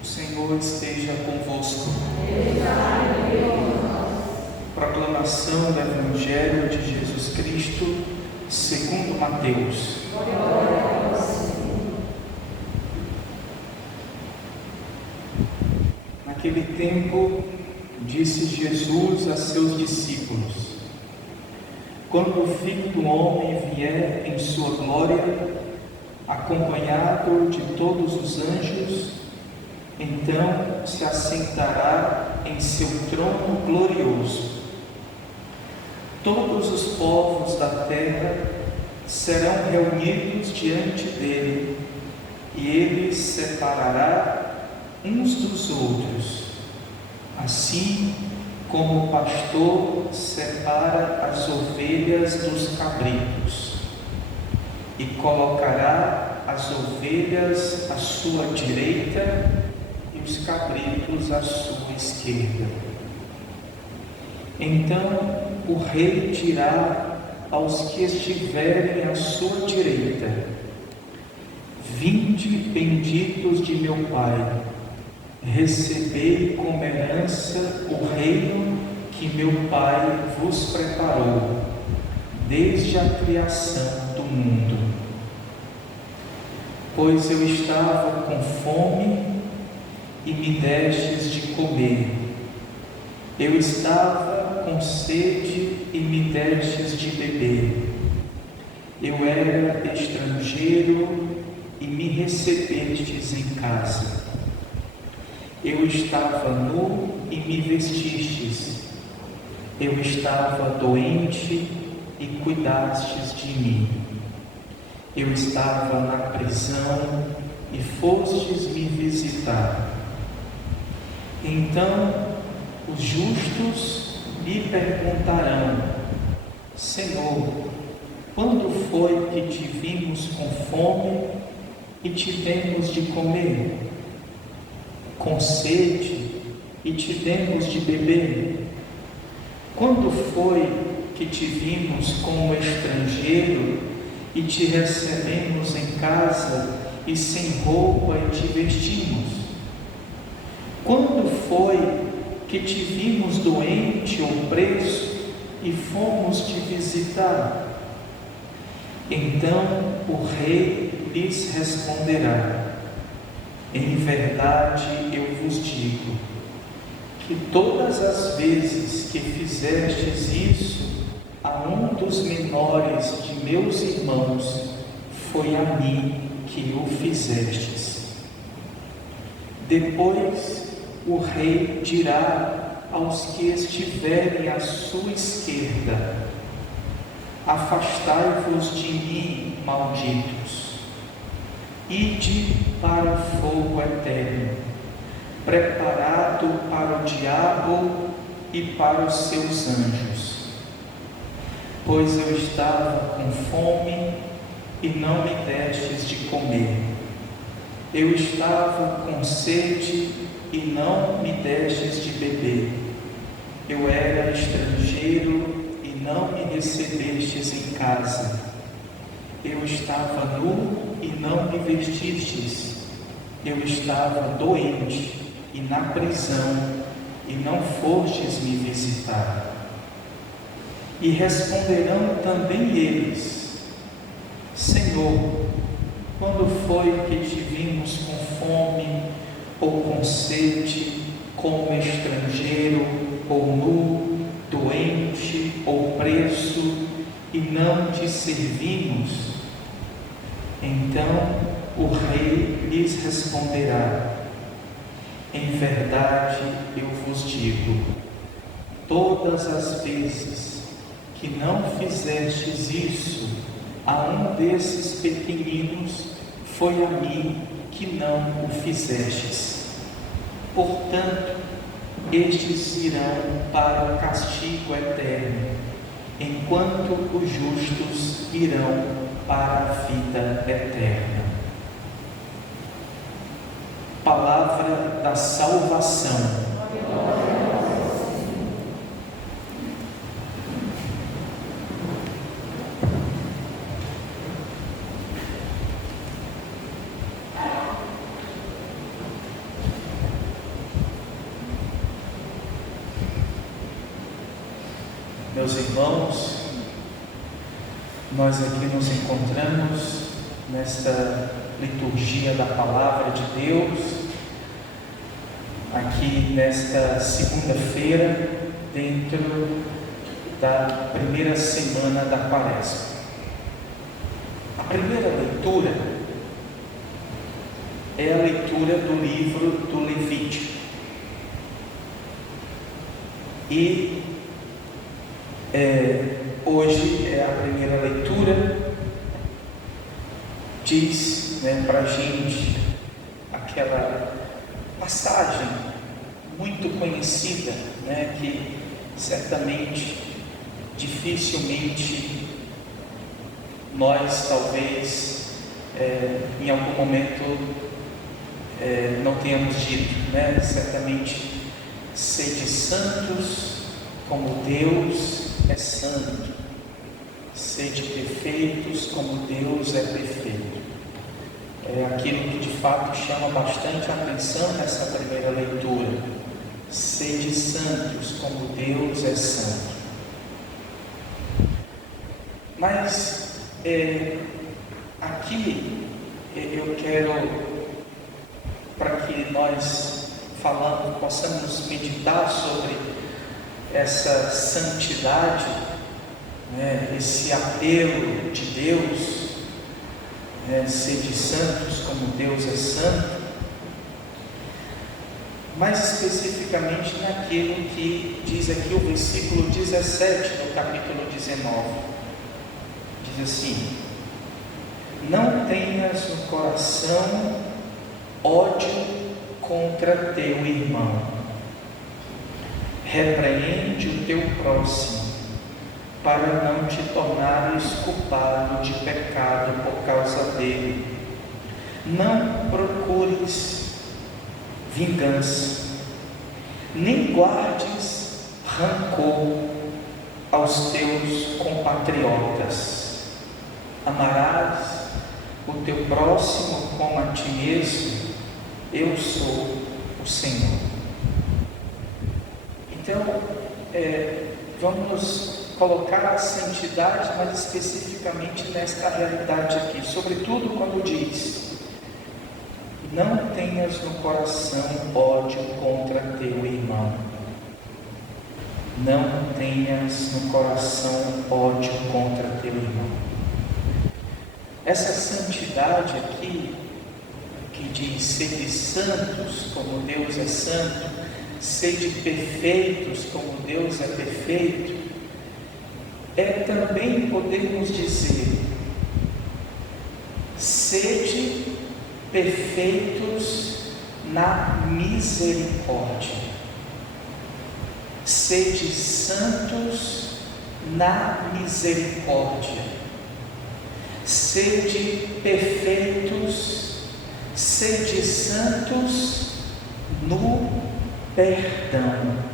O Senhor esteja convosco. Proclamação do Evangelho de Jesus Cristo, segundo Mateus. Naquele tempo, disse Jesus a seus discípulos: quando o Filho do Homem vier em sua glória, acompanhado de todos os anjos, então se assentará em seu trono glorioso. Todos os povos da terra serão reunidos diante dele, e ele separará uns dos outros, assim como o pastor separa as ovelhas dos cabritos, e colocará as ovelhas à sua direita e os cabritos à sua esquerda. Então o rei dirá aos que estiverem à sua direita: vinde, benditos de meu Pai, recebei como herança o reino que meu Pai vos preparou desde a criação do mundo. Pois eu estava com fome e me destes de comer. Eu estava com sede e me destes de beber. Eu era estrangeiro e me recebestes em casa. Eu estava nu e me vestistes. Eu estava doente e cuidastes de mim. Eu estava na prisão e fostes me visitar. Então os justos lhe perguntarão: Senhor, quando foi que te vimos com fome e te demos de comer, com sede e te demos de beber? Quando foi que te vimos como estrangeiro e te recebemos em casa e sem roupa e te vestimos? Quando foi que te vimos doente ou preso e fomos te visitar? Então o rei lhes responderá: em verdade eu vos digo, que todas as vezes que fizestes isso a um dos menores de meus irmãos, foi a mim que o fizestes. Depois o rei dirá aos que estiverem à sua esquerda: afastai-vos de mim, malditos, ide para o fogo eterno, preparado para o diabo e para os seus anjos. Pois eu estava com fome e não me destes de comer. Eu estava com sede e não me destes de beber. Eu era estrangeiro e não me recebestes em casa. Eu estava nu e não me vestistes. Eu estava doente e na prisão e não fostes me visitar. E responderão também eles: Senhor, quando foi que te vimos com fome ou com sede, como estrangeiro ou nu, doente ou preso, e não te servimos? Então o rei lhes responderá: em verdade eu vos digo, todas as vezes que não fizestes isso a um desses pequeninos, foi a mim que não o fizestes. Portanto, estes irão para o castigo eterno, enquanto os justos irão para a vida eterna. Palavra da salvação. meus irmãos, nós aqui nos encontramos nesta liturgia da Palavra de Deus, aqui nesta segunda-feira, dentro da primeira semana da Quaresma. A primeira leitura é a leitura do livro do Levítico. E hoje é a primeira leitura, diz para a gente aquela passagem muito conhecida, que certamente, dificilmente, nós talvez em algum momento não tenhamos dito, certamente, sede santos como Deus é santo, sede perfeitos como Deus é perfeito. É aquilo que de fato chama bastante a atenção nessa primeira leitura. Sede santos como Deus é santo. Mas aqui eu quero, para que nós possamos meditar sobre essa santidade, esse apelo de Deus, sede santos como Deus é santo, mais especificamente naquilo que diz aqui o versículo 17 do capítulo 19, diz assim: não tenhas no coração ódio contra teu irmão, repreende o teu próximo, para não te tornares culpado de pecado por causa dele. Não procures vingança, nem guardes rancor aos teus compatriotas. Amarás o teu próximo como a ti mesmo. Eu sou o Senhor. Então, vamos colocar a santidade mais especificamente nesta realidade aqui, sobretudo quando diz: não tenhas no coração ódio contra teu irmão. Não tenhas no coração ódio contra teu irmão. Essa santidade aqui, que diz sede santos como Deus é santo, sede perfeitos como Deus é perfeito, também podemos dizer: sede perfeitos na misericórdia, sede santos na misericórdia, sede perfeitos, sede santos no perdão.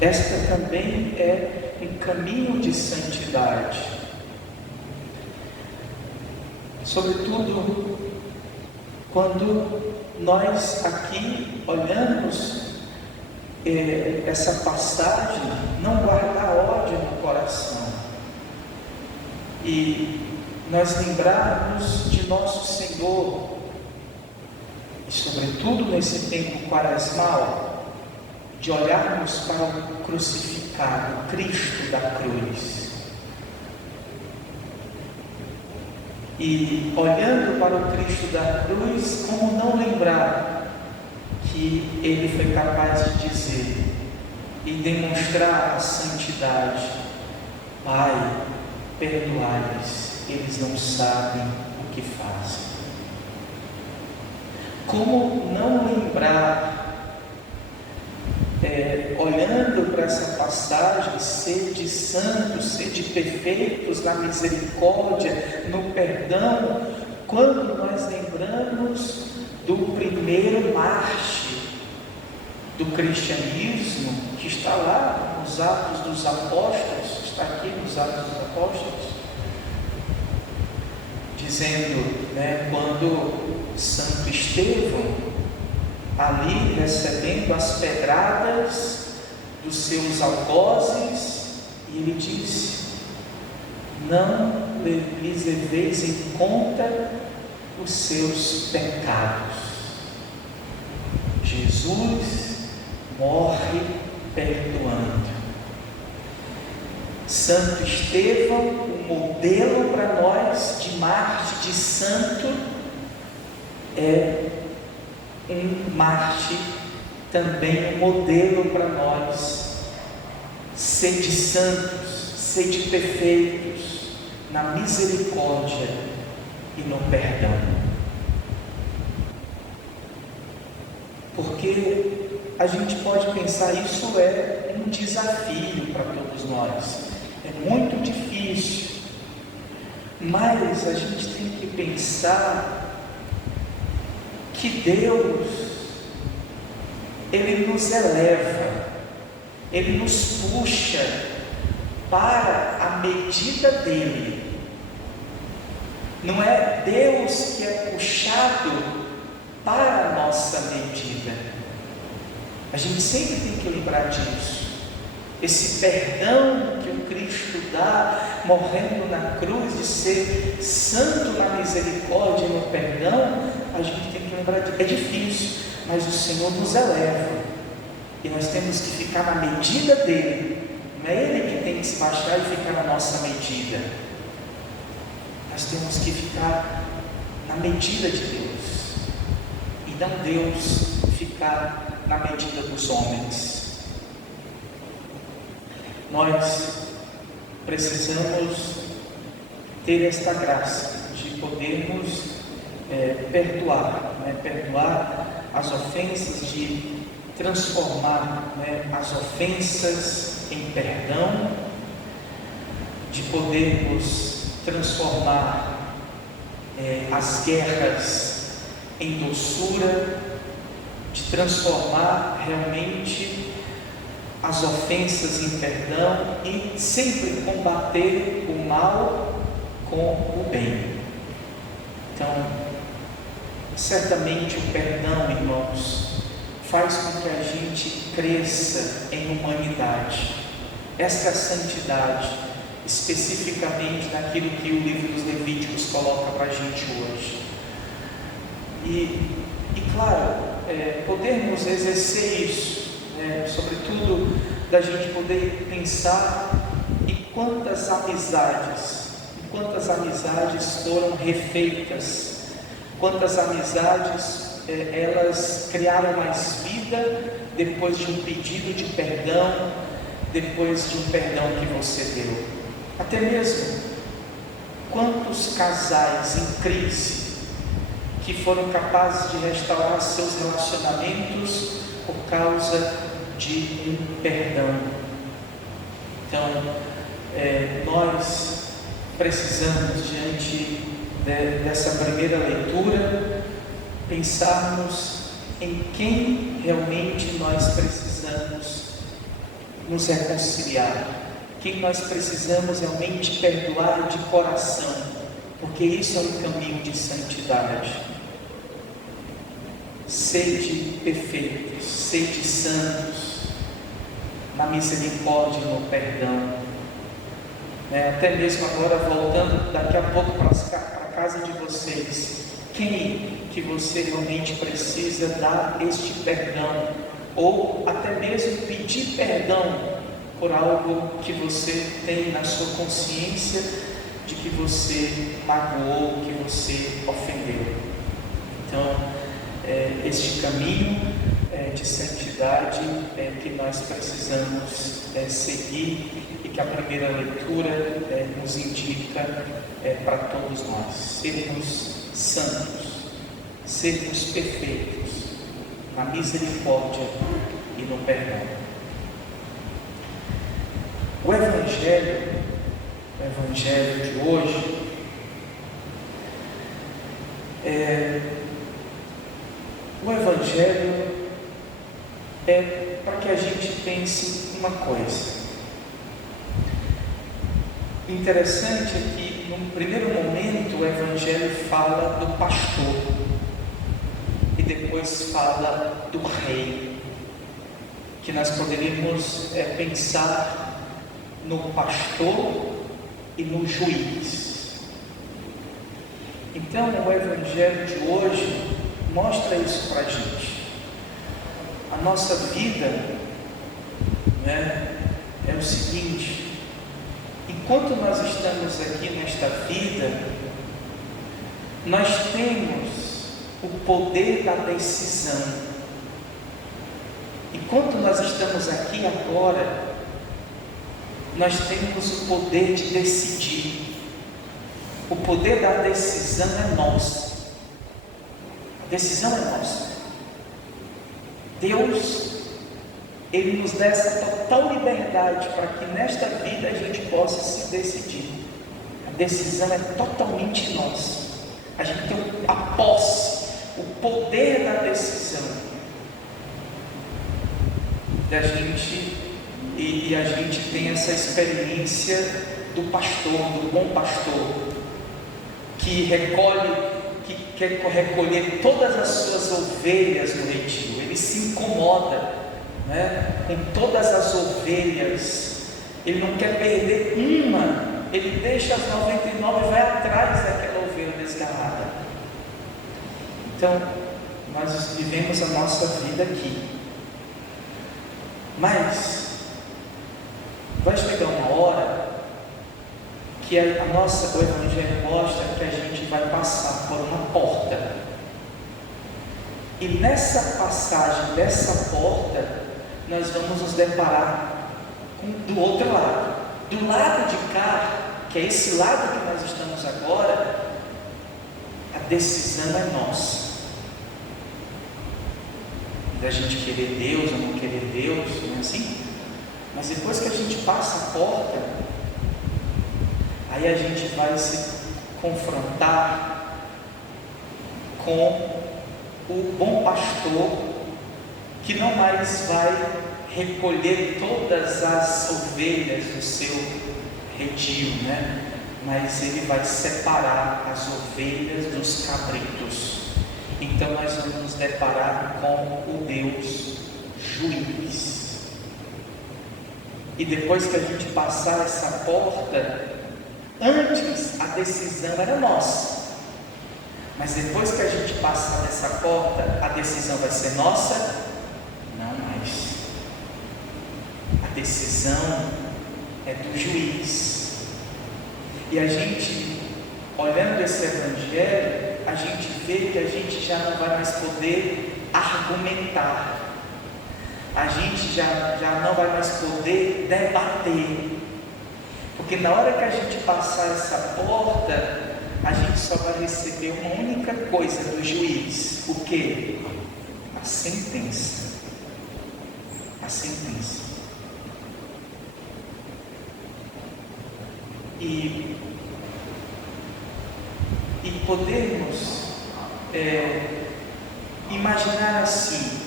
Esta também é um caminho de santidade, sobretudo quando nós aqui olhamos essa passagem, não guardar ódio no coração e nós lembrarmos de nosso Senhor, e sobretudo nesse tempo quaresmal, de olharmos para o crucificado, o Cristo da cruz, e olhando para o Cristo da cruz, como não lembrar que Ele foi capaz de dizer e demonstrar a santidade: Pai, perdoai-lhes, eles não sabem o que fazem. Como não lembrar, olhando para essa passagem, sede santos, sede perfeitos na misericórdia, no perdão, quando nós lembramos do primeiro marche do cristianismo, que está lá nos Atos dos Apóstolos, está aqui nos Atos dos Apóstolos, dizendo, quando Santo Estevão, ali recebendo as pedradas dos seus algozes, e ele disse: não lhes leveis em conta os seus pecados. Jesus morre perdoando. Santo Estevão, o modelo para nós de mártir, de santo, é um mártir, também um modelo para nós. Sede santos, sede perfeitos, na misericórdia e no perdão. Porque a gente pode pensar, isso é um desafio para todos nós, é muito difícil, mas a gente tem que pensar que Deus, Ele nos eleva, Ele nos puxa para a medida dEle. Não é Deus que é puxado para a nossa medida. A gente sempre tem que lembrar disso. Esse perdão que o Cristo dá, morrendo na cruz, de ser santo na misericórdia e no perdão, a gente tem que lembrar disso. É difícil, mas o Senhor nos eleva, e nós temos que ficar na medida dEle. Não é Ele que tem que se baixar e ficar na nossa medida. Nós temos que ficar na medida de Deus, e não Deus ficar na medida dos homens. Nós precisamos ter esta graça de podermos perdoar as ofensas, de transformar as ofensas em perdão, de podermos transformar as guerras em doçura, de transformar realmente as ofensas em perdão e sempre combater o mal com o bem. Então, certamente o perdão, irmãos, faz com que a gente cresça em humanidade. Esta é a santidade, especificamente naquilo que o livro dos Levíticos coloca para a gente hoje. E claro, podermos exercer isso, sobretudo da gente poder pensar em quantas amizades foram refeitas, quantas amizades elas criaram mais vida depois de um pedido de perdão, depois de um perdão que você deu. Até mesmo quantos casais em crise que foram capazes de restaurar seus relacionamentos por causa de um perdão. Então, nós precisamos, diante dessa primeira leitura, pensarmos em quem realmente nós precisamos nos reconciliar, quem nós precisamos realmente perdoar de coração, porque isso é um caminho de santidade. Sede perfeitos, sede santos, na misericórdia e no perdão. Até mesmo agora, voltando daqui a pouco para a casa de vocês, quem que você realmente precisa dar este perdão, ou até mesmo pedir perdão por algo que você tem na sua consciência de que você magoou, que você ofendeu. Então, este caminho de santidade que nós precisamos seguir, e que a primeira leitura nos indica para todos nós: sermos santos, sermos perfeitos na misericórdia e no perdão. O Evangelho de hoje o Evangelho é para que a gente pense uma coisa. Interessante é que, num primeiro momento, o Evangelho fala do pastor e depois fala do rei. que nós poderíamos pensar no pastor e no juiz. Então, o Evangelho de hoje mostra isso para a gente. A nossa vida, né, é o seguinte: enquanto nós estamos aqui nesta vida, nós temos o poder da decisão. Enquanto nós estamos aqui agora, nós temos o poder de decidir. O poder da decisão é nosso. A decisão é nossa. Deus, Ele nos dá essa total liberdade para que nesta vida a gente possa se decidir. A decisão é totalmente nossa. A gente tem a posse, o poder da decisão. A gente tem essa experiência do pastor, do bom pastor, que quer recolher todas as suas ovelhas no retiro. Ele se incomoda, né, com todas as ovelhas. Ele não quer perder uma. Ele deixa as 99 e vai atrás daquela ovelha desgarrada. Então, nós vivemos a nossa vida aqui. Mas vai chegar uma hora que o Evangelho mostra que a gente vai passar por uma porta. E nessa passagem dessa porta, nós vamos nos deparar do outro lado. Do lado de cá, que é esse lado que nós estamos agora, a decisão é nossa. Da gente querer Deus ou não querer Deus, não é assim? Mas depois que a gente passa a porta, aí a gente vai se confrontar com o bom pastor, que não mais vai recolher todas as ovelhas do seu redil, né? Mas ele vai separar as ovelhas dos cabritos. Então nós vamos nos deparar com o Deus juiz. E depois que a gente passar essa porta, antes a decisão era nossa, mas depois que a gente passar dessa porta, a decisão vai ser nossa? Não mais. A decisão é do juiz. E a gente, olhando esse Evangelho, a gente vê que a gente já não vai mais poder argumentar, a gente já não vai mais poder debater, porque na hora que a gente passar essa porta, a gente só vai receber uma única coisa do juiz: o que? A sentença. A sentença. E podermos imaginar assim.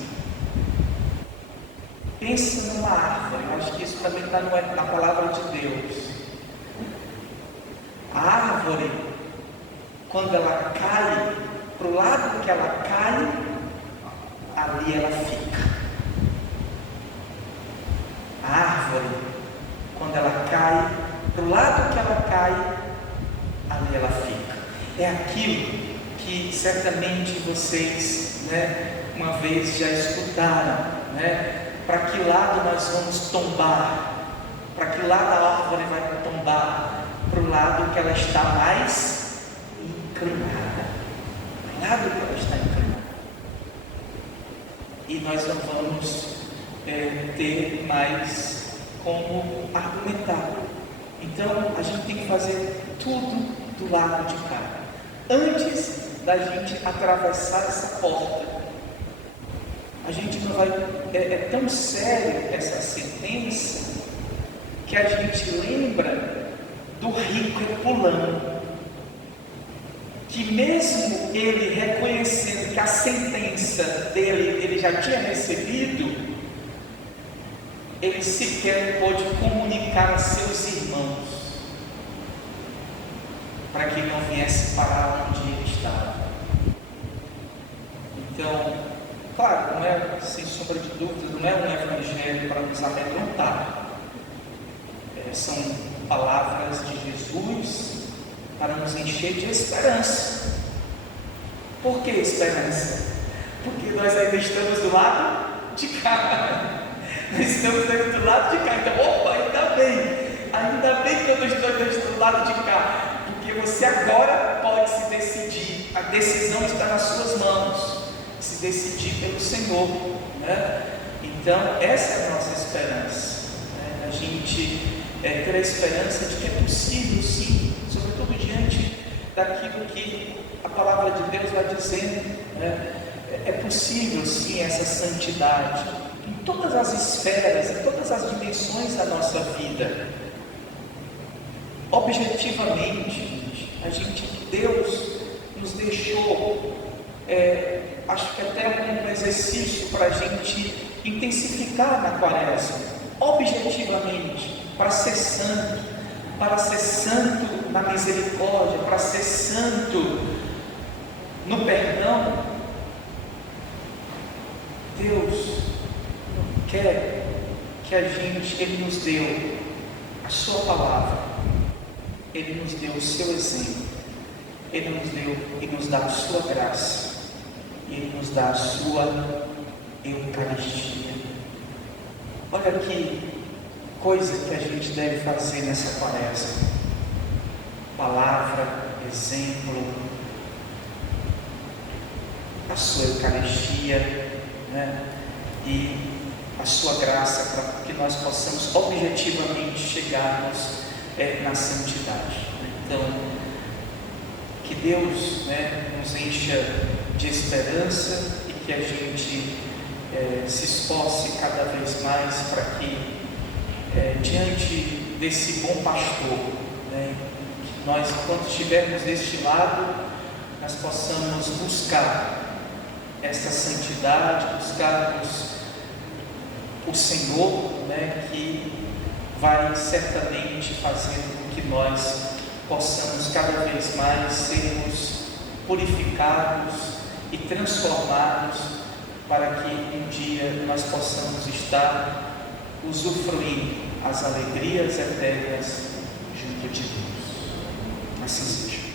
Pensa numa árvore. Eu acho que isso também está na palavra de Deus. A árvore, quando ela cai, para o lado que ela cai, ali ela fica. A árvore, quando ela cai, para o lado que ela cai, ali ela fica. É aquilo que certamente vocês, né, uma vez já escutaram, né? Para que lado nós vamos tombar? Para que lado a árvore vai tombar? Para o lado que ela está mais inclinada. Para o lado que ela está inclinada. E nós não vamos ter mais como argumentar. Então a gente tem que fazer tudo do lado de cá, antes da gente atravessar essa porta. A gente não vai. É tão sério essa sentença que a gente lembra do rico Herculano, que mesmo ele reconhecendo que a sentença dele ele já tinha recebido, ele sequer pôde comunicar a seus irmãos para que não viesse parar onde ele estava. Então, Claro, não é, sem sombra de dúvida, não é um evangelho para nos amedrontar. São palavras de Jesus para nos encher de esperança. Por que esperança? Porque nós ainda estamos do lado de cá. Nós estamos ainda do lado de cá. Então, opa, ainda bem que eu não estou do lado de cá. Porque você agora pode se decidir. A decisão está nas suas mãos. Se decidir pelo Senhor, né? Então, essa é a nossa esperança, né? A gente ter a esperança de que é possível, sim, sobretudo diante daquilo que a palavra de Deus vai dizendo, né? É possível, sim, essa santidade em todas as esferas, em todas as dimensões da nossa vida. Objetivamente, Deus nos deixou, acho que até um exercício para a gente intensificar na quaresma, objetivamente, para ser santo na misericórdia, para ser santo no perdão. Deus quer que Ele nos deu a sua palavra, Ele nos deu o seu exemplo, Ele nos dá a sua graça, Ele nos dá a sua Eucaristia. Olha que coisa que a gente deve fazer nessa quaresma: palavra, exemplo, a sua Eucaristia, né? E a sua graça, para que nós possamos objetivamente chegarmos na santidade. Então, que Deus, né, nos encha de esperança e que a gente se esforce cada vez mais para que, diante desse bom pastor, né, que nós, enquanto estivermos deste lado, nós possamos buscar essa santidade, buscarmos o Senhor, né, que vai certamente fazendo com que nós possamos cada vez mais sermos purificados e transformados, para que um dia nós possamos estar usufruindo as alegrias eternas junto de Deus. Assim seja.